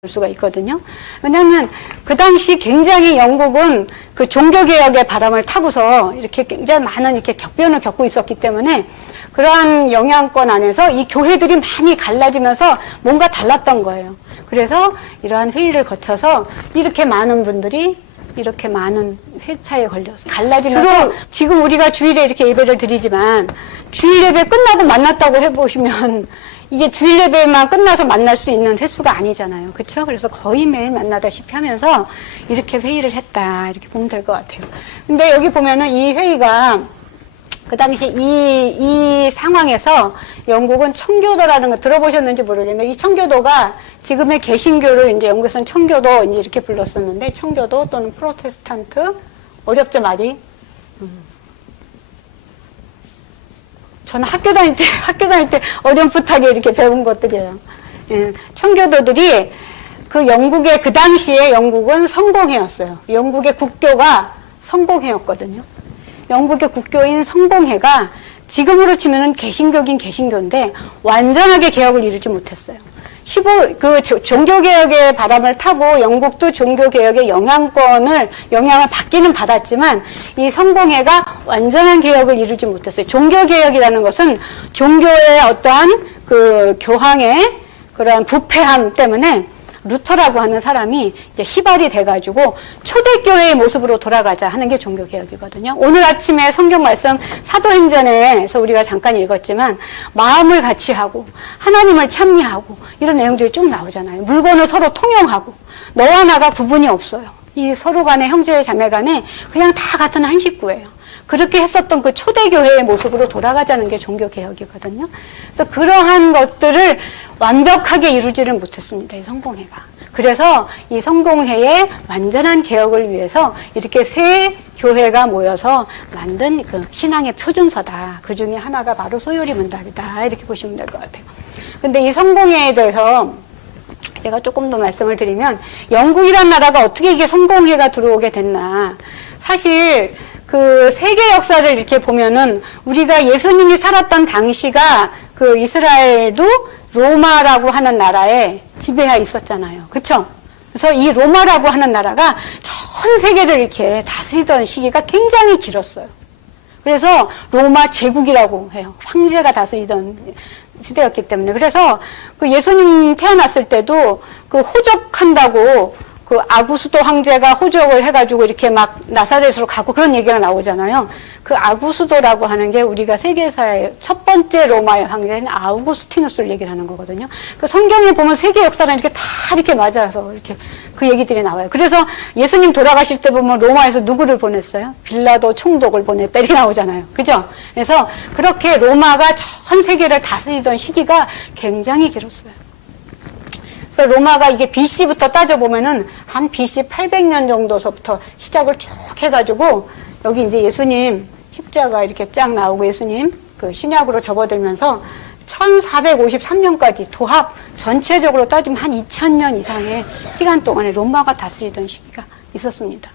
볼 수가 있거든요. 왜냐하면 그 당시 굉장히 영국은 그 종교개혁의 바람을 타고서 이렇게 굉장히 많은 이렇게 격변을 겪고 있었기 때문에 그러한 영향권 안에서 이 교회들이 많이 갈라지면서 뭔가 달랐던 거예요. 그래서 이러한 회의를 거쳐서 이렇게 많은 분들이 이렇게 많은 회차에 걸려서 갈라지면서 지금 우리가 주일에 이렇게 예배를 드리지만 주일 예배 끝나고 만났다고 해보시면 이게 주일 예배만 끝나서 만날 수 있는 횟수가 아니잖아요. 그렇죠? 그래서 거의 매일 만나다시피 하면서 이렇게 회의를 했다. 이렇게 보면 될 것 같아요. 근데 여기 보면은 이 회의가 그 당시 이 상황에서 영국은 청교도라는 거 들어보셨는지 모르겠는데 이 청교도가 지금의 개신교를 이제 영국에서는 청교도 이제 이렇게 불렀었는데 청교도 또는 프로테스탄트 어렵죠 말이. 저는 학교 다닐 때 어렴풋하게 이렇게 배운 것들이에요. 예, 청교도들이 그 영국의 그 당시에 영국은 성공회였어요. 영국의 국교가 성공회였거든요. 영국의 국교인 성공회가 지금으로 치면은 개신교긴 개신교인데 완전하게 개혁을 이루지 못했어요. 종교개혁의 바람을 타고 영국도 종교개혁의 영향을 받기는 받았지만 이 성공회가 완전한 개혁을 이루지 못했어요. 종교개혁이라는 것은 종교의 어떠한 그 교황의 그런 부패함 때문에 루터라고 하는 사람이 이제 시발이 돼가지고 초대교회의 모습으로 돌아가자 하는 게 종교개혁이거든요. 오늘 아침에 성경 말씀 사도행전에서 우리가 잠깐 읽었지만 마음을 같이 하고 하나님을 찬미하고 이런 내용들이 쭉 나오잖아요. 물건을 서로 통용하고 너와 나가 구분이 없어요. 이 서로 간에 형제 자매 간에 그냥 다 같은 한 식구예요. 그렇게 했었던 그 초대교회의 모습으로 돌아가자는 게 종교개혁이거든요. 그래서 그러한 것들을 완벽하게 이루지를 못했습니다. 이 성공회가. 그래서 이 성공회의 완전한 개혁을 위해서 이렇게 세 교회가 모여서 만든 그 신앙의 표준서다. 그 중에 하나가 바로 소요리 문답이다. 이렇게 보시면 될 것 같아요. 근데 이 성공회에 대해서 제가 조금 더 말씀을 드리면 영국이란 나라가 어떻게 이게 성공회가 들어오게 됐나. 사실 그 세계 역사를 이렇게 보면은 우리가 예수님이 살았던 당시가 그 이스라엘도 로마라고 하는 나라에 지배하에 있었잖아요. 그렇죠? 그래서 이 로마라고 하는 나라가 전 세계를 이렇게 다스리던 시기가 굉장히 길었어요. 그래서 로마 제국이라고 해요. 황제가 다스리던 시대였기 때문에. 그래서 그 예수님 태어났을 때도 그 호적한다고 그 아구스도 황제가 호적을 해가지고 이렇게 막 나사렛으로 가고 그런 얘기가 나오잖아요. 그 아구스도라고 하는 게 우리가 세계사의 첫 번째 로마의 황제인 아우구스티누스를 얘기를 하는 거거든요. 그 성경에 보면 세계 역사랑 이렇게 다 이렇게 맞아서 이렇게 그 얘기들이 나와요. 그래서 예수님 돌아가실 때 보면 로마에서 누구를 보냈어요? 빌라도 총독을 보냈다 이렇게 나오잖아요. 그죠? 그래서 그렇게 로마가 전 세계를 다스리던 시기가 굉장히 길었어요. 그래서 로마가 이게 BC부터 따져보면은 한 BC 800년 정도서부터 시작을 쭉 해가지고 여기 이제 예수님 십자가 이렇게 쫙 나오고 예수님 그 신약으로 접어들면서 1453년까지 도합 전체적으로 따지면 한 2000년 이상의 시간 동안에 로마가 다스리던 시기가 있었습니다.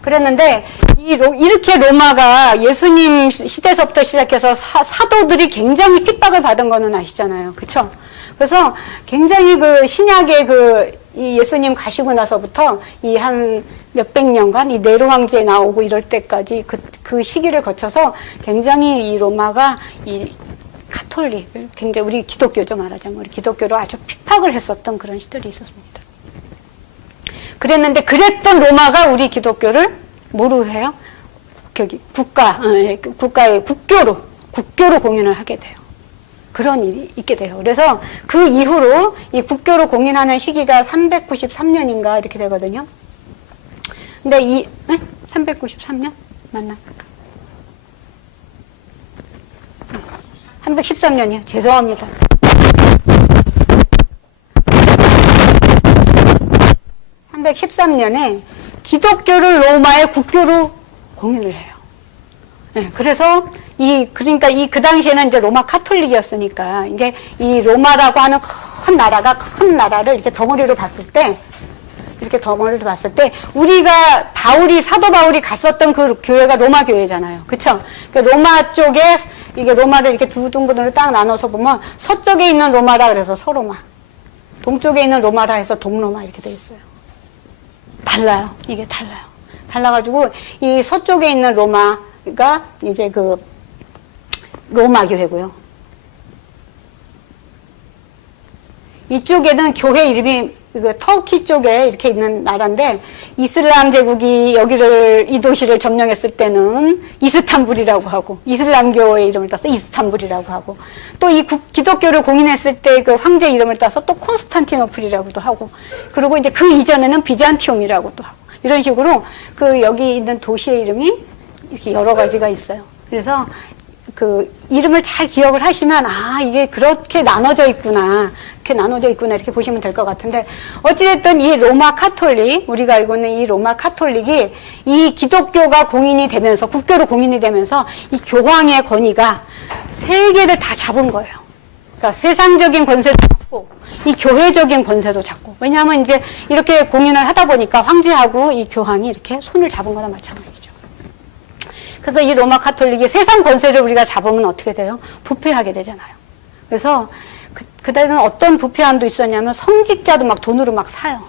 그랬는데 이렇게 로마가 예수님 시대서부터 시작해서 사도들이 굉장히 핍박을 받은 거는 아시잖아요. 그렇죠? 그래서 굉장히 그 신약의 이 예수님 가시고 나서부터 이 한 몇백 년간 이 네로 황제 나오고 이럴 때까지 그 시기를 거쳐서 굉장히 이 로마가 이 가톨릭을 굉장히 우리 기독교죠 말하자면 우리 기독교로 아주 핍박을 했었던 그런 시절이 있었습니다. 그랬는데 그랬던 로마가 우리 기독교를 뭐로 해요? 국가의 국교로 공연을 하게 돼요. 그런 일이 있게 돼요. 그래서 그 이후로 이 국교로 공인하는 시기가 393년인가 이렇게 되거든요. 근데 393년? 맞나? 313년이요. 죄송합니다. 313년에 기독교를 로마의 국교로 공인을 해요. 네, 그래서 그러니까 그 당시에는 이제 로마 카톨릭이었으니까, 이게 이 로마라고 하는 큰 나라를 이렇게 덩어리로 봤을 때, 우리가 사도 바울이 갔었던 그 교회가 로마 교회잖아요. 그쵸? 그 로마 쪽에, 이게 로마를 이렇게 두 등분으로 딱 나눠서 보면, 서쪽에 있는 로마라 그래서 서로마. 동쪽에 있는 로마라 해서 동로마 이렇게 돼 있어요. 달라요. 이게 달라요. 달라가지고 이 서쪽에 있는 로마가 이제 그 로마 교회고요. 이쪽에는 교회 이름이 그 터키 쪽에 이렇게 있는 나라인데 이슬람 제국이 여기를 이 도시를 점령했을 때는 이스탄불이라고 하고 이슬람교의 이름을 따서 이스탄불이라고 하고 또 이 기독교를 공인했을 때 그 황제 이름을 따서 또 콘스탄티노플이라고도 하고 그리고 이제 그 이전에는 비잔티움이라고도 하고 이런 식으로 그 여기 있는 도시의 이름이 이렇게 여러 가지가 있어요. 그래서 그 이름을 잘 기억을 하시면 아 이게 그렇게 나눠져 있구나 이렇게 보시면 될 것 같은데 어찌됐든 이 로마 카톨릭 우리가 알고 있는 이 로마 카톨릭이 이 기독교가 공인이 되면서 국교로 공인이 되면서 이 교황의 권위가 세계를 다 잡은 거예요. 그러니까 세상적인 권세도 잡고 이 교회적인 권세도 잡고 왜냐하면 이제 이렇게 공인을 하다 보니까 황제하고 이 교황이 이렇게 손을 잡은 거나 마찬가지죠. 그래서 이 로마 카톨릭이 세상 권세를 우리가 잡으면 어떻게 돼요? 부패하게 되잖아요. 그래서 그때는 어떤 부패함도 있었냐면 성직자도 막 돈으로 막 사요.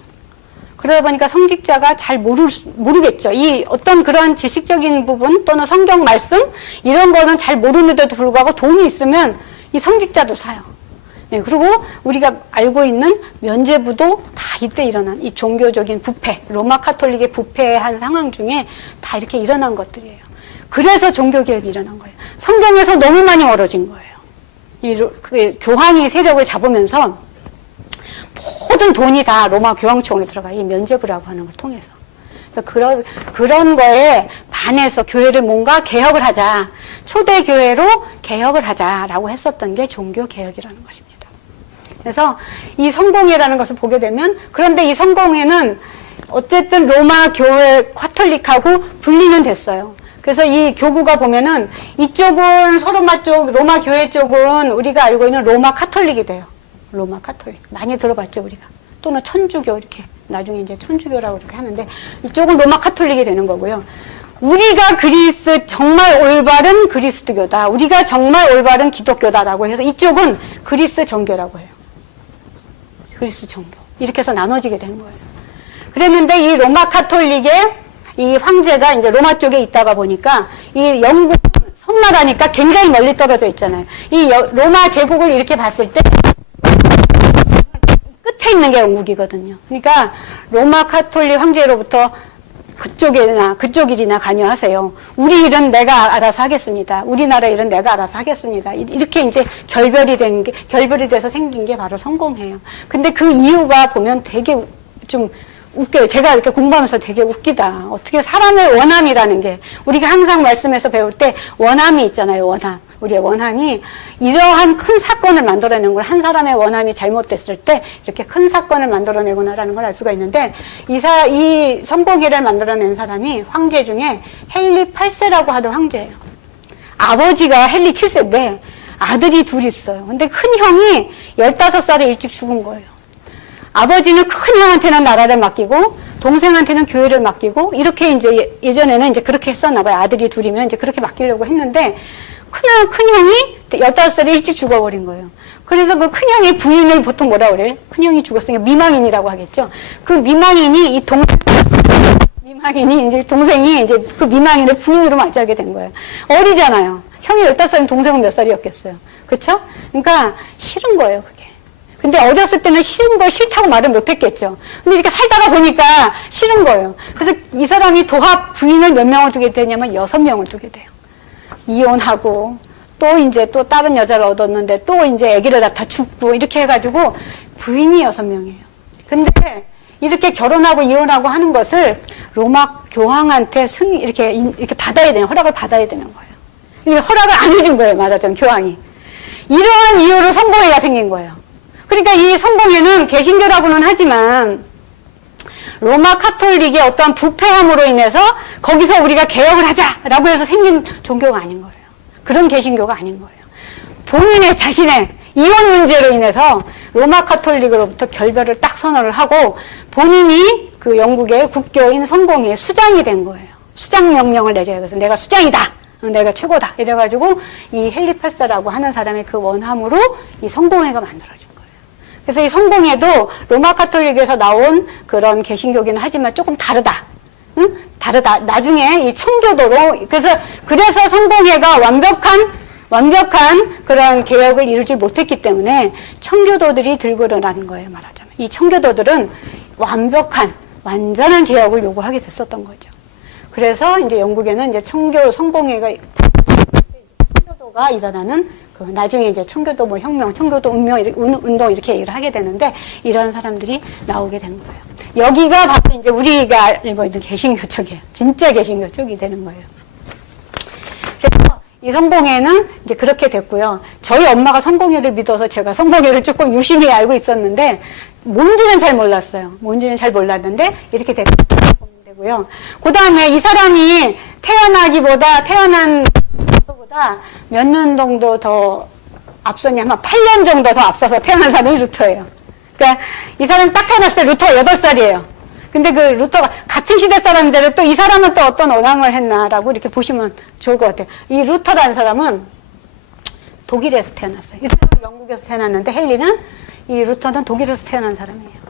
그러다 보니까 성직자가 잘 모르겠죠. 이 어떤 그런 지식적인 부분 또는 성경 말씀 이런 거는 잘 모르는데도 불구하고 돈이 있으면 이 성직자도 사요. 네, 그리고 우리가 알고 있는 면죄부도 다 이때 일어난 이 종교적인 부패, 로마 카톨릭의 부패한 상황 중에 다 이렇게 일어난 것들이에요. 그래서 종교개혁이 일어난 거예요. 성경에서 너무 많이 멀어진 거예요. 그 교황이 세력을 잡으면서 모든 돈이 다 로마 교황청으로 들어가요. 이 면죄부라고 하는 걸 통해서. 그래서 그런 거에 반해서 교회를 뭔가 개혁을 하자. 초대교회로 개혁을 하자라고 했었던 게 종교개혁이라는 것입니다. 그래서 이 성공회라는 것을 보게 되면 그런데 이 성공회는 어쨌든 로마 교회 카톨릭하고 분리는 됐어요. 그래서 이 교구가 보면은 이쪽은 서로마 쪽, 로마 교회 쪽은 우리가 알고 있는 로마 카톨릭이 돼요. 로마 카톨릭. 많이 들어봤죠, 우리가. 또는 천주교, 이렇게. 나중에 이제 천주교라고 이렇게 하는데, 이쪽은 로마 카톨릭이 되는 거고요. 우리가 정말 올바른 그리스도교다. 우리가 정말 올바른 기독교다라고 해서 이쪽은 그리스 정교라고 해요. 그리스 정교. 이렇게 해서 나눠지게 된 거예요. 그랬는데 이 로마 카톨릭의 이 황제가 이제 로마 쪽에 있다가 보니까 이 영국 섬나라니까 굉장히 멀리 떨어져 있잖아요. 이 로마 제국을 이렇게 봤을 때 끝에 있는 게 영국이거든요. 그러니까 로마 카톨릭 황제로부터 그쪽 일이나 관여하세요. 우리 일은 내가 알아서 하겠습니다. 우리나라 일은 내가 알아서 하겠습니다. 이렇게 이제 결별이 돼서 생긴 게 바로 성공회예요. 근데 그 이유가 보면 되게 좀 웃겨요. 제가 이렇게 공부하면서 되게 웃기다. 어떻게 사람의 원함이라는 게 우리가 항상 말씀에서 배울 때 원함이 있잖아요. 원함. 우리의 원함이 이러한 큰 사건을 만들어내는 걸 한 사람의 원함이 잘못됐을 때 이렇게 큰 사건을 만들어내구나라는 걸 알 수가 있는데 이 성공회를 만들어낸 사람이 황제 중에 헨리 8세라고 하던 황제예요. 아버지가 헨리 7세인데 아들이 둘 있어요. 근데 큰 형이 15살에 일찍 죽은 거예요. 아버지는 큰 형한테는 나라를 맡기고 동생한테는 교회를 맡기고 이렇게 이제 예전에는 이제 그렇게 했었나 봐요. 아들이 둘이면 이제 그렇게 맡기려고 했는데 큰 형이 15살에 일찍 죽어버린 거예요. 그래서 그 큰 형의 부인을 보통 뭐라 그래요? 큰 형이 죽었으니까 미망인이라고 하겠죠. 그 미망인이 이제 동생이 이제 그 미망인을 부인으로 맞이하게 된 거예요. 어리잖아요. 형이 15살이면 동생은 몇 살이었겠어요. 그쵸? 그러니까 싫은 거예요, 그게. 근데 어렸을 때는 싫은 걸 싫다고 말을 못했겠죠. 근데 이렇게 살다가 보니까 싫은 거예요. 그래서 이 사람이 도합 부인을 몇 명을 두게 되냐면 6명을 두게 돼요. 이혼하고 또 이제 또 다른 여자를 얻었는데 또 이제 아기를 낳다 죽고 이렇게 해가지고 부인이 6명이에요. 근데 이렇게 결혼하고 이혼하고 하는 것을 로마 교황한테 이렇게 받아야 되는, 허락을 받아야 되는 거예요. 그러니까 허락을 안 해준 거예요, 말하자면 교황이. 이러한 이유로 성공회가 생긴 거예요. 그러니까 이 성공회는 개신교라고는 하지만 로마 카톨릭의 어떠한 부패함으로 인해서 거기서 우리가 개혁을 하자라고 해서 생긴 종교가 아닌 거예요. 그런 개신교가 아닌 거예요. 본인의 자신의 이혼 문제로 인해서 로마 카톨릭으로부터 결별을 딱 선언을 하고 본인이 그 영국의 국교인 성공회의 수장이 된 거예요. 수장 명령을 내려요. 그래서 내가 수장이다. 내가 최고다. 이래가지고 이 헨리 8세라고 하는 사람의 그 원함으로 이 성공회가 만들어진 거예요. 그래서 이 성공회도 로마 카톨릭에서 나온 그런 개신교기는 하지만 조금 다르다. 응? 다르다. 나중에 이 청교도로, 그래서 성공회가 완벽한 그런 개혁을 이루지 못했기 때문에 청교도들이 들고 일어나는 거예요, 말하자면. 이 청교도들은 완전한 개혁을 요구하게 됐었던 거죠. 그래서 이제 영국에는 이제 성공회가, 청교도가 일어나는, 나중에 이제 청교도 뭐 혁명, 청교도 운동 이렇게 얘기를 하게 되는데, 이런 사람들이 나오게 된 거예요. 여기가 바로 이제 우리가 알고 있는 개신교 쪽이에요. 진짜 개신교 쪽이 되는 거예요. 그래서 이 성공회는 이제 그렇게 됐고요. 저희 엄마가 성공회를 믿어서 제가 성공회를 조금 유심히 알고 있었는데, 뭔지는 잘 몰랐어요. 뭔지는 잘 몰랐는데, 이렇게 되고요. 그 다음에 이 사람이 태어난 것보다 몇 년 정도 더 앞서냐, 한 8년 정도 더 앞서서 태어난 사람이 루터예요. 그러니까 이 사람이 딱 태어났을 때 루터 8살이에요. 근데 그 루터가 같은 시대 사람인데도 또 이 사람은 또 어떤 언항을 했나라고 이렇게 보시면 좋을 것 같아요. 이 루터라는 사람은 독일에서 태어났어요. 이 사람은 영국에서 태어났는데 헨리는, 이 루터는 독일에서 태어난 사람이에요.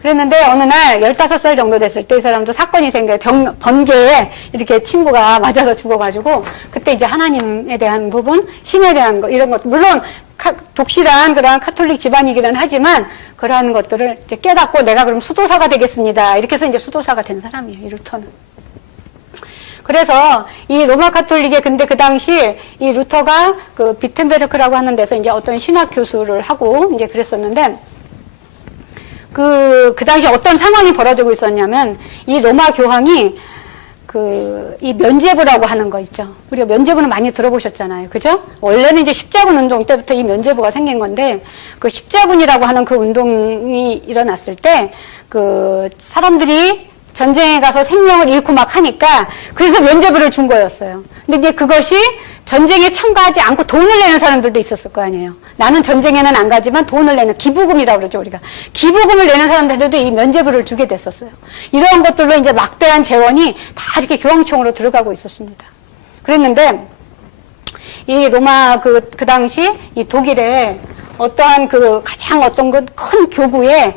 그랬는데 어느 날 15살 정도 됐을 때 이 사람도 사건이 생겨요. 번개에 이렇게 친구가 맞아서 죽어가지고, 그때 이제 하나님에 대한 부분, 신에 대한 거, 이런 것, 물론 독실한 그런 카톨릭 집안이기는 하지만 그러한 것들을 이제 깨닫고 내가 그럼 수도사가 되겠습니다. 이렇게 해서 이제 수도사가 된 사람이에요, 이 루터는. 그래서 이 로마 카톨릭에, 근데 그 당시 이 루터가 그 비텐베르크라고 하는 데서 이제 어떤 신학 교수를 하고 이제 그랬었는데, 그 당시 어떤 상황이 벌어지고 있었냐면, 이 로마 교황이 이 면죄부라고 하는 거 있죠. 우리가 면죄부는 많이 들어보셨잖아요. 그죠? 원래는 이제 십자군 운동 때부터 이 면죄부가 생긴 건데, 그 십자군이라고 하는 그 운동이 일어났을 때, 사람들이 전쟁에 가서 생명을 잃고 막 하니까, 그래서 면죄부를 준 거였어요. 근데 이제 그것이 전쟁에 참가하지 않고 돈을 내는 사람들도 있었을 거 아니에요. 나는 전쟁에는 안 가지만 돈을 내는, 기부금이라고 그러죠, 우리가. 기부금을 내는 사람들도 이 면죄부를 주게 됐었어요. 이러한 것들로 이제 막대한 재원이 다 이렇게 교황청으로 들어가고 있었습니다. 그랬는데, 이 로마 그 당시 이 독일에 어떠한 가장 어떤 큰 교구에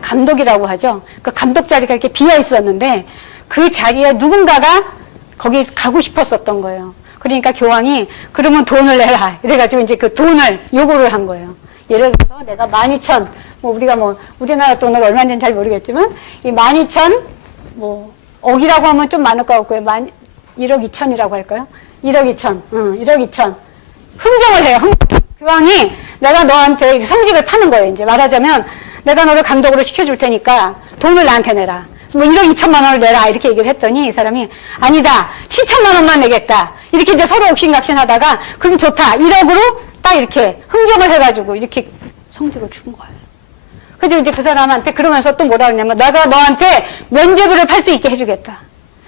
감독이라고 하죠. 그 감독 자리가 이렇게 비어 있었는데, 그 자리에 누군가가 거기 가고 싶었었던 거예요. 그러니까 교황이, 그러면 돈을 내라. 이래가지고 이제 그 돈을 요구를 한 거예요. 예를 들어서 내가 12,000, 우리나라 돈으로 얼마인지는 잘 모르겠지만, 이 12,000, 억이라고 하면 좀 많을 것 같고요. 1억 2천이라고 할까요? 1억 2천, 1억 2천. 흥정을 해요. 교황이 내가 너한테 성직을 파는 거예요. 이제 말하자면, 내가 너를 감독으로 시켜줄 테니까 돈을 나한테 내라. 1억 2천만 원을 내라. 이렇게 얘기를 했더니 이 사람이, 아니다. 7천만 원만 내겠다. 이렇게 이제 서로 옥신각신하다가, 그럼 좋다. 1억으로 딱 이렇게 흥정을 해가지고 이렇게 성직을 준 거예요. 그래서 이제 그 사람한테 그러면서 또 뭐라 그러냐면, 내가 너한테 면죄부를 팔 수 있게 해주겠다.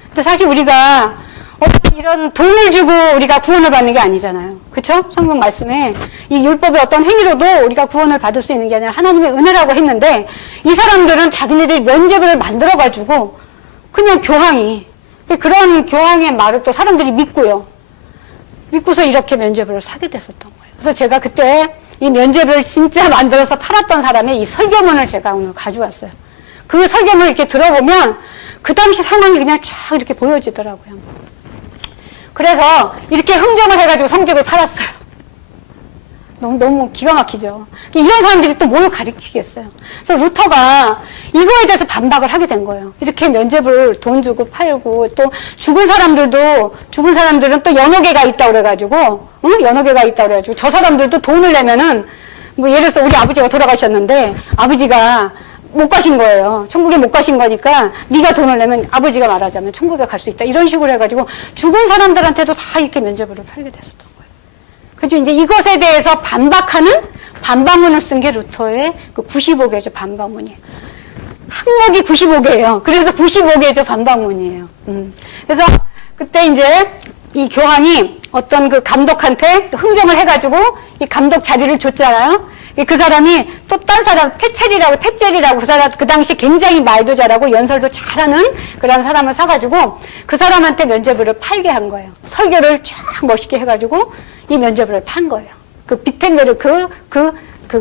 근데 사실 우리가 어떤 이런 돈을 주고 우리가 구원을 받는 게 아니잖아요. 그쵸? 성경 말씀에 이 율법의 어떤 행위로도 우리가 구원을 받을 수 있는 게 아니라 하나님의 은혜라고 했는데, 이 사람들은 자기네들이 면죄부를 만들어가지고 그냥 교황이, 그런 교황의 말을 또 사람들이 믿고요. 믿고서 이렇게 면죄부를 사게 됐었던 거예요. 그래서 제가 그때 이 면죄부를 진짜 만들어서 팔았던 사람의 이 설교문을 제가 오늘 가져왔어요. 그 설교문을 이렇게 들어보면 그 당시 상황이 그냥 쫙 이렇게 보여지더라고요. 그래서 이렇게 흥정을 해가지고 성직을 팔았어요. 너무 기가 막히죠. 이런 사람들이 또 뭘 가르치겠어요. 그래서 루터가 이거에 대해서 반박을 하게 된 거예요. 이렇게 면죄부를 돈 주고 팔고, 또 죽은 사람들은 또 연옥회가 있다고 그래가지고, 연옥회가 있다고 그래가지고, 저 사람들도 돈을 내면은, 예를 들어서 우리 아버지가 돌아가셨는데, 아버지가 못 가신 거예요. 천국에 못 가신 거니까 네가 돈을 내면 아버지가 말하자면 천국에 갈 수 있다. 이런 식으로 해가지고 죽은 사람들한테도 다 이렇게 면죄부를 팔게 됐었던 거예요. 그래서 이제 이것에 대해서 반박하는 반박문을 쓴 게 루터의 그 95개죠. 반박문이에요. 항목이 95개예요. 그래서 95개죠. 반박문이에요. 그래서 그때 이제 이 교황이 어떤 그 감독한테 흥정을 해가지고 이 감독 자리를 줬잖아요. 그 사람이 또 딴 사람, 태첼이라고 그 사람, 그 당시 굉장히 말도 잘하고 연설도 잘하는 그런 사람을 사가지고 그 사람한테 면죄부를 팔게 한 거예요. 설교를 쫙 멋있게 해가지고 이 면죄부를 판 거예요. 그 비텐베르크 그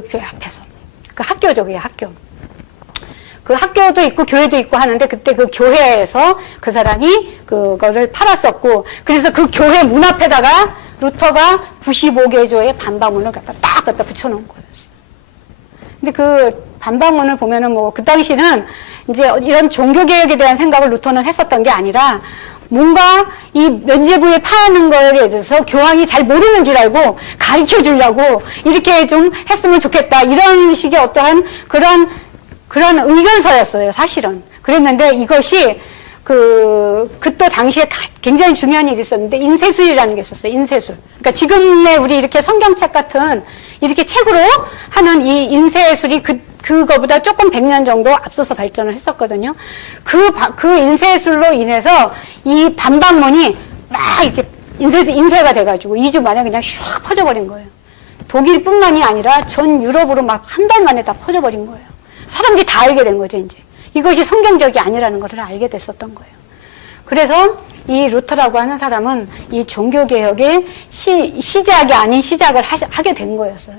교회 앞에서. 그 학교죠, 그게 학교. 그 학교도 있고 교회도 있고 하는데 그때 그 교회에서 그 사람이 그거를 팔았었고 그래서 그 교회 문 앞에다가 루터가 95개조의 반박문을 갖다 붙여놓은 거예요. 근데 그 반박문을 보면은 뭐 그 당시는 이제 이런 종교개혁에 대한 생각을 루터는 했었던 게 아니라 뭔가 이 면죄부에 파는 거에 대해서 교황이 잘 모르는 줄 알고 가르쳐 주려고 이렇게 좀 했으면 좋겠다. 이런 식의 어떠한 그런 의견서였어요, 사실은. 그랬는데 이것이 또 당시에 굉장히 중요한 일이 있었는데, 인쇄술이라는 게 있었어요, 인쇄술. 그러니까 지금의 우리 이렇게 성경책 같은 이렇게 책으로 하는 이 인쇄술이 그거보다 조금 100년 정도 앞서서 발전을 했었거든요. 그 인쇄술로 인해서 이 반박문이 막 이렇게 인쇄가 돼가지고 2주 만에 그냥 슉 퍼져버린 거예요. 독일뿐만이 아니라 전 유럽으로 막 한 달 만에 다 퍼져버린 거예요. 사람들이 다 알게 된 거죠, 이제. 이것이 성경적이 아니라는 것을 알게 됐었던 거예요. 그래서 이 루터라고 하는 사람은 이 종교개혁의 시작이 아닌 시작을 하게 된 거였어요.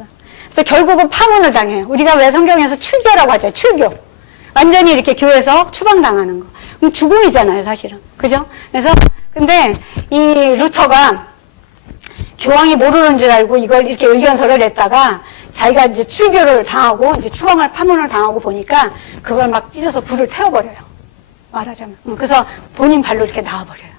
그래서 결국은 파문을 당해요. 우리가 왜 성경에서 출교라고 하죠, 출교. 완전히 이렇게 교회에서 추방당하는 거. 그럼 죽음이잖아요, 사실은. 그죠? 그래서, 근데 이 루터가 교황이 모르는 줄 알고 이걸 이렇게 의견서를 냈다가 자기가 이제 출교를 당하고 이제 파문을 당하고 보니까 그걸 막 찢어서 불을 태워버려요. 말하자면. 그래서 본인 발로 이렇게 나와버려요.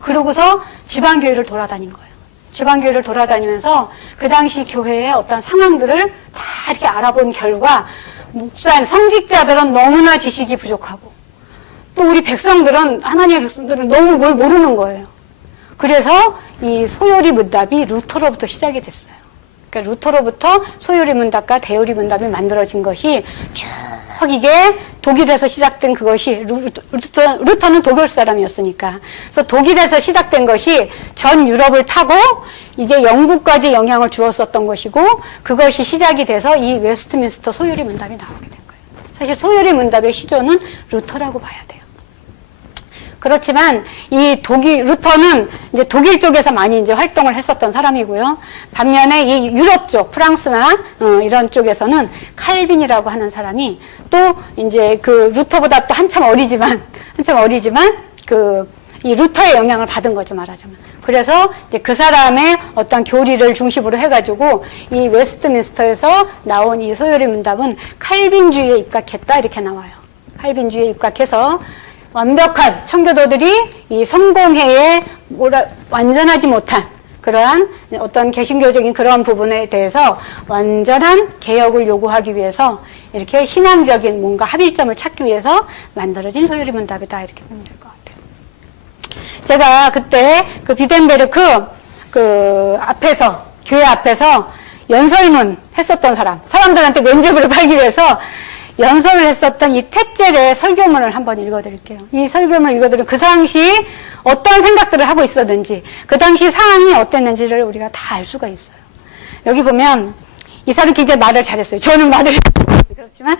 그러고서 지방교회를 돌아다닌 거예요. 지방교회를 돌아다니면서 그 당시 교회의 어떤 상황들을 다 이렇게 알아본 결과 성직자들은 너무나 지식이 부족하고 또 우리 백성들은 하나님의 백성들은 너무 뭘 모르는 거예요. 그래서 이 소요리 문답이 루터로부터 시작이 됐어요. 그러니까 루터로부터 소요리 문답과 대요리 문답이 만들어진 것이 쭉 이게 독일에서 시작된 그것이 루터는 독일 사람이었으니까 그래서 독일에서 시작된 것이 전 유럽을 타고 이게 영국까지 영향을 주었었던 것이고 그것이 시작이 돼서 이 웨스트민스터 소요리 문답이 나오게 된 거예요. 사실 소요리 문답의 시조는 루터라고 봐야 돼요. 그렇지만 이 루터는 이제 독일 쪽에서 많이 이제 활동을 했었던 사람이고요. 반면에 이 유럽 쪽, 프랑스나 이런 쪽에서는 칼빈이라고 하는 사람이 또 이제 그 루터보다 또 한참 어리지만 이 루터의 영향을 받은 거죠, 말하자면. 그래서 이제 그 사람의 어떤 교리를 중심으로 해가지고 이 웨스트민스터에서 나온 이 소요리 문답은 칼빈주의에 입각했다 이렇게 나와요. 칼빈주의에 입각해서 완벽한 청교도들이 이 성공회에 완전하지 못한 그러한 어떤 개신교적인 그러한 부분에 대해서 완전한 개혁을 요구하기 위해서 이렇게 신앙적인 뭔가 합일점을 찾기 위해서 만들어진 소요리 문답이다 이렇게 보면 될 것 같아요. 제가 그때 그 비덴베르크 앞에서 교회 앞에서 연설문 했었던 사람들한테 면접을 팔기 위해서 연설을 했었던 이 텟젤의 설교문을 한번 읽어드릴게요. 이 설교문을 읽어드리면 그 당시 어떤 생각들을 하고 있었는지 그 당시 상황이 어땠는지를 우리가 다 알 수가 있어요. 여기 보면 이 사람이 굉장히 말을 잘했어요. 저는 말을 그렇지만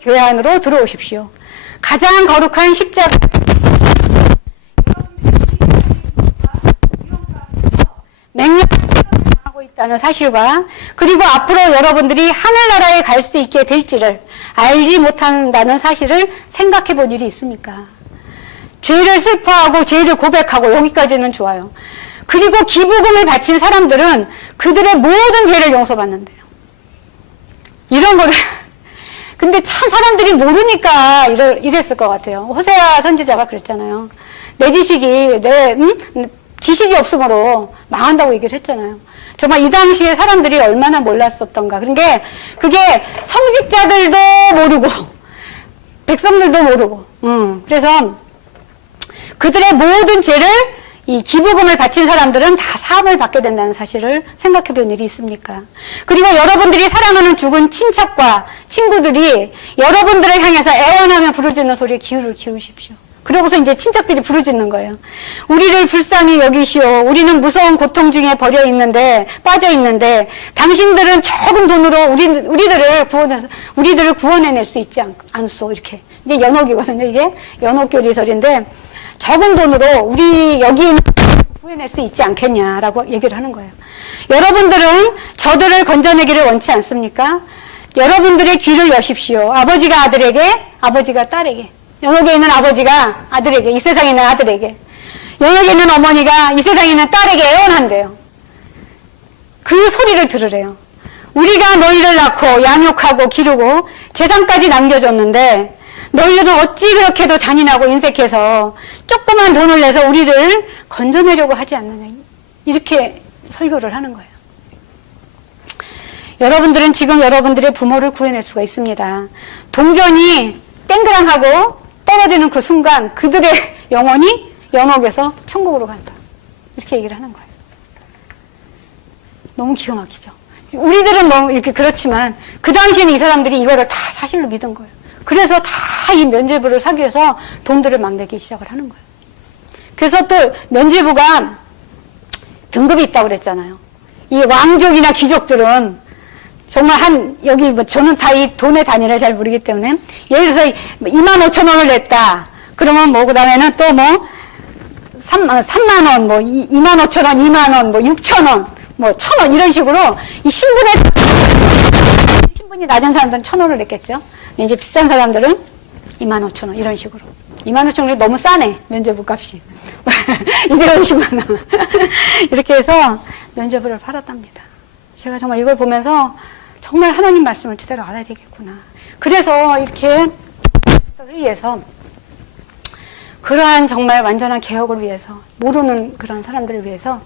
교회 안으로 들어오십시오. 가장 거룩한 십자가 맹렬하고 있다는 사실과 그리고 앞으로 여러분들이 하늘나라에 갈 수 있게 될지를 알지 못한다는 사실을 생각해 본 일이 있습니까? 죄를 슬퍼하고 죄를 고백하고 여기까지는 좋아요. 그리고 기부금을 바친 사람들은 그들의 모든 죄를 용서받는데요. 이런 거를 근데 참 사람들이 모르니까 이랬을 것 같아요. 호세아 선지자가 그랬잖아요. 내 지식이 지식이 없으므로 망한다고 얘기를 했잖아요. 정말 이 당시에 사람들이 얼마나 몰랐었던가. 그게 성직자들도 모르고 백성들도 모르고 그래서 그들의 모든 죄를 이 기부금을 바친 사람들은 다 사함을 받게 된다는 사실을 생각해 본 일이 있습니까? 그리고 여러분들이 사랑하는 죽은 친척과 친구들이 여러분들을 향해서 애원하며 부르짖는 소리에 귀를 기울이십시오. 그러고서 이제 친척들이 부르짖는 거예요. 우리를 불쌍히 여기시오. 우리는 무서운 고통 중에 빠져 있는데, 당신들은 적은 돈으로 우리들을 구원해낼 수 있지 않소. 이렇게. 이게 연옥이거든요. 이게 연옥교리설인데, 적은 돈으로 우리 여기 있는 구해낼 수 있지 않겠냐라고 얘기를 하는 거예요. 여러분들은 저들을 건져내기를 원치 않습니까? 여러분들의 귀를 여십시오. 아버지가 아들에게, 아버지가 딸에게. 연옥에 있는 아버지가 아들에게, 이 세상에 있는 아들에게, 연옥에 있는 어머니가 이 세상에 있는 딸에게 애원한대요. 그 소리를 들으래요. 우리가 너희를 낳고 양육하고 기르고 재산까지 남겨줬는데 너희들은 어찌 그렇게도 잔인하고 인색해서 조그만 돈을 내서 우리를 건져내려고 하지 않느냐. 이렇게 설교를 하는 거예요. 여러분들은 지금 여러분들의 부모를 구해낼 수가 있습니다. 동전이 땡그랑하고 떨어지는 그 순간 그들의 영혼이 연옥에서 천국으로 간다. 이렇게 얘기를 하는 거예요. 너무 기가 막히죠. 우리들은 너무 이렇게 그렇지만 그 당시에는 이 사람들이 이거를 다 사실로 믿은 거예요. 그래서 다 이 면죄부를 사기 위해서 돈들을 막 내기 시작을 하는 거예요. 그래서 또 면죄부가 등급이 있다고 그랬잖아요. 이 왕족이나 귀족들은 정말 여기 저는 다 이 돈의 단위를 잘 모르기 때문에 예를 들어서 25,000원을 냈다. 그러면 그 다음에는 또 3만 원, 25,000원, 2만 원, 6,000원, 1,000원 이런 식으로 이 신분이 낮은 사람들은 1,000원을 냈겠죠. 이제 비싼 사람들은 25,000원 이런 식으로. 25,000원이 너무 싸네, 면죄부 값이. 250만 원. 이렇게 해서 면죄부를 팔았답니다. 제가 정말 이걸 보면서 정말 하나님 말씀을 제대로 알아야 되겠구나. 그래서 이렇게 회의에서 그러한 정말 완전한 개혁을 위해서, 모르는 그런 사람들을 위해서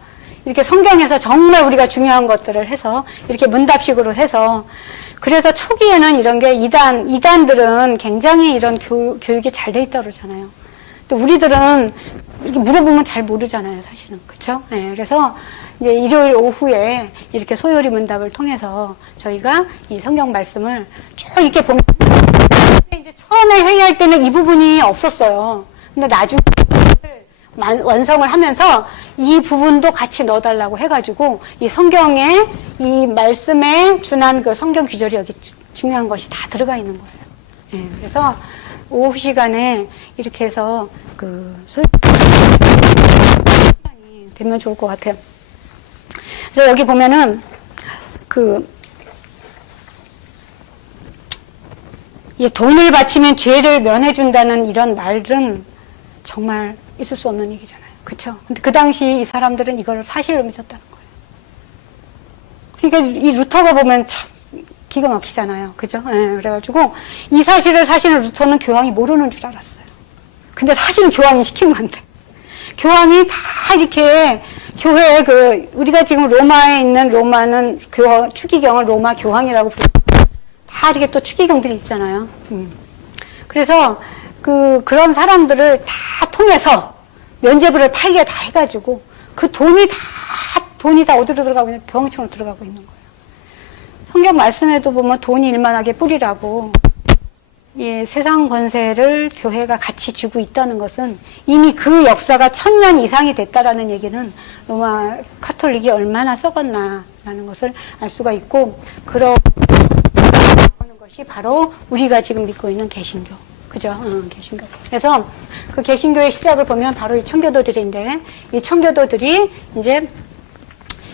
이렇게 성경에서 정말 우리가 중요한 것들을 해서 이렇게 문답식으로 해서, 그래서 초기에는 이런 게 이단들은 굉장히 이런 교육이 잘 돼 있다고 그러잖아요. 또 우리들은 이렇게 물어보면 잘 모르잖아요, 사실은. 그쵸? 네, 그래서 이제 일요일 오후에 이렇게 소요리 문답을 통해서 저희가 이 성경 말씀을 쭉 이렇게 보면, 이제 처음에 회의할 때는 이 부분이 없었어요. 근데 나중에 완성을 하면서 이 부분도 같이 넣어달라고 해가지고 이 성경에 이 말씀에 준한 그 성경 규절이 여기 중요한 것이 다 들어가 있는 거예요. 예, 그래서 오후 시간에 이렇게 해서 그 소요리 되면 좋을 것 같아요. 그래서 여기 보면은 이 돈을 바치면 죄를 면해준다는 이런 말은 정말 있을 수 없는 얘기잖아요. 그쵸? 근데 그 당시 이 사람들은 이걸 사실로 믿었다는 거예요. 그러니까 이 루터가 보면 참 기가 막히잖아요. 그죠? 예, 그래가지고 이 사실은 루터는 교황이 모르는 줄 알았어요. 근데 사실은 교황이 시킨 건데. 교황이 다 이렇게 교회 우리가 지금 로마에 있는 로마는 추기경을 로마 교황이라고 부르고 다 이렇게 또 추기경들이 있잖아요. 그래서 그런 사람들을 다 통해서 면죄부를 팔게 다 해가지고 그 돈이 다 어디로 들어가고 있냐? 교황청으로 들어가고 있는 거예요. 성경 말씀에도 보면 돈이 일만하게 뿌리라고 이 세상 권세를 교회가 같이 쥐고 있다는 것은 이미 그 역사가 1000년 이상이 됐다라는 얘기는 로마 카톨릭이 얼마나 썩었나라는 것을 알 수가 있고, 그런 것이 바로 우리가 지금 믿고 있는 개신교. 그죠? 개신교. 그래서 그 개신교의 시작을 보면 바로 이 청교도들인데, 이 청교도들이 이제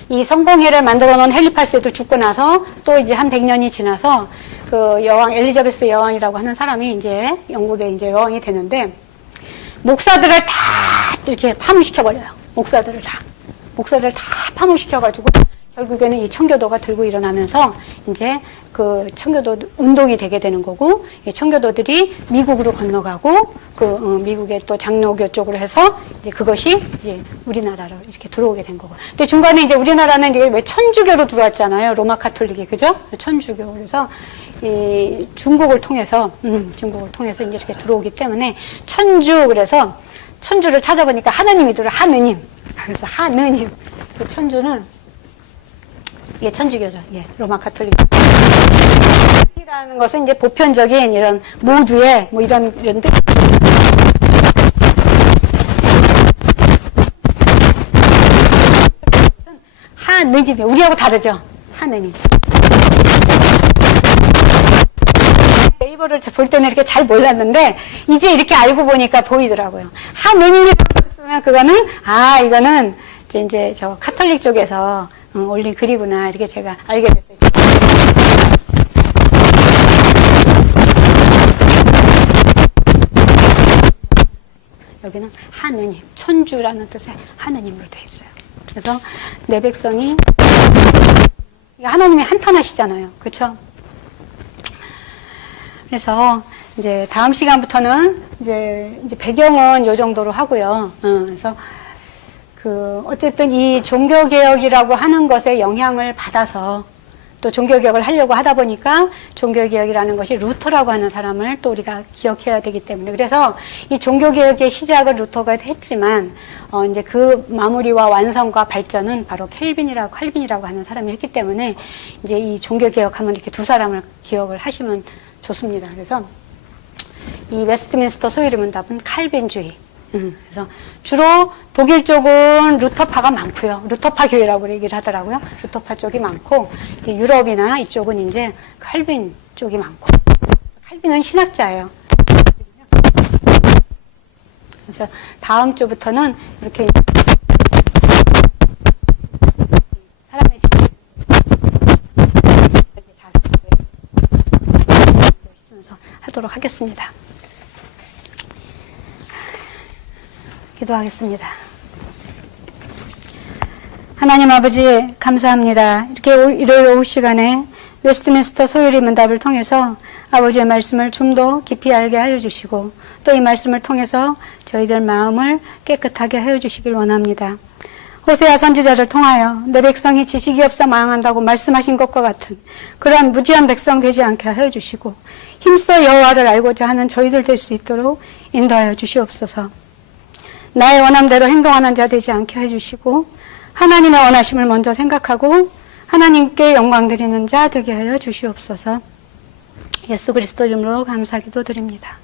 이 성공회를 만들어 놓은 헬리팔스도 죽고 나서 또 이제 한 100년이 지나서 그 여왕, 엘리자베스 여왕이라고 하는 사람이 이제 영국의 이제 여왕이 되는데, 목사들을 다 이렇게 파문시켜버려요. 목사들을 다 파문시켜가지고 결국에는 이 청교도가 들고 일어나면서 이제 그 청교도 운동이 되게 되는 거고, 이 청교도들이 미국으로 건너가고 미국의 또 장로교 쪽으로 해서 이제 그것이 이제 우리나라로 이렇게 들어오게 된 거고. 근데 중간에 이제 우리나라는 이제 왜 천주교로 들어왔잖아요. 로마 카톨릭이. 그죠? 천주교. 그래서 이 중국을 통해서 이제 이렇게 들어오기 때문에 그래서 천주를 찾아보니까 하느님이더라. 하느님. 그래서 하느님. 그 천주는 이게 천주교죠. 예, 로마 카톨릭. 이라는 것은 이제 보편적인 이런 모두의 이런 뜻. 하느님이요. 우리하고 다르죠? 하느님. 네이버를 볼 때는 이렇게 잘 몰랐는데 이제 이렇게 알고 보니까 보이더라고요. 하느님이라고 쓰면 그거는 이거는 이제 저 카톨릭 쪽에서 올린 글이구나 이렇게 제가 알게 됐어요. 여기는 하느님, 천주라는 뜻의 하느님으로 되어 있어요. 그래서 내 백성이 하나님이 한탄하시잖아요. 그렇죠? 그래서 이제 다음 시간부터는 이제 배경은 요 정도로 하고요. 그래서 어쨌든 이 종교개혁이라고 하는 것에 영향을 받아서 또 종교개혁을 하려고 하다 보니까 종교개혁이라는 것이 루터라고 하는 사람을 또 우리가 기억해야 되기 때문에 그래서 이 종교개혁의 시작을 루터가 했지만 이제 그 마무리와 완성과 발전은 바로 칼빈이라고 하는 사람이 했기 때문에 이제 이 종교개혁하면 이렇게 두 사람을 기억을 하시면 좋습니다. 그래서 이 웨스트민스터 소유리 문답은 칼빈주의. 그래서 주로 독일 쪽은 루터파가 많고요. 루터파 교회라고 얘기를 하더라고요. 루터파 쪽이 많고 유럽이나 이쪽은 이제 칼빈 쪽이 많고 칼빈은 신학자예요. 그래서 다음 주부터는 이렇게 사람의 하도록 하겠습니다. 기도하겠습니다. 하나님 아버지 감사합니다. 이렇게 일요일 오후 시간에 웨스트민스터 소유리 문답을 통해서 아버지의 말씀을 좀 더 깊이 알게 하여 주시고 또 이 말씀을 통해서 저희들 마음을 깨끗하게 하여 주시길 원합니다. 호세아 선지자를 통하여 내 백성이 지식이 없어 망한다고 말씀하신 것과 같은 그러한 무지한 백성 되지 않게 하여 주시고 힘써 여호와를 알고자 하는 저희들 될 수 있도록 인도하여 주시옵소서. 나의 원함대로 행동하는 자 되지 않게 해주시고 하나님의 원하심을 먼저 생각하고 하나님께 영광 드리는 자 되게 하여 주시옵소서. 예수 그리스도 이름으로 감사기도 드립니다.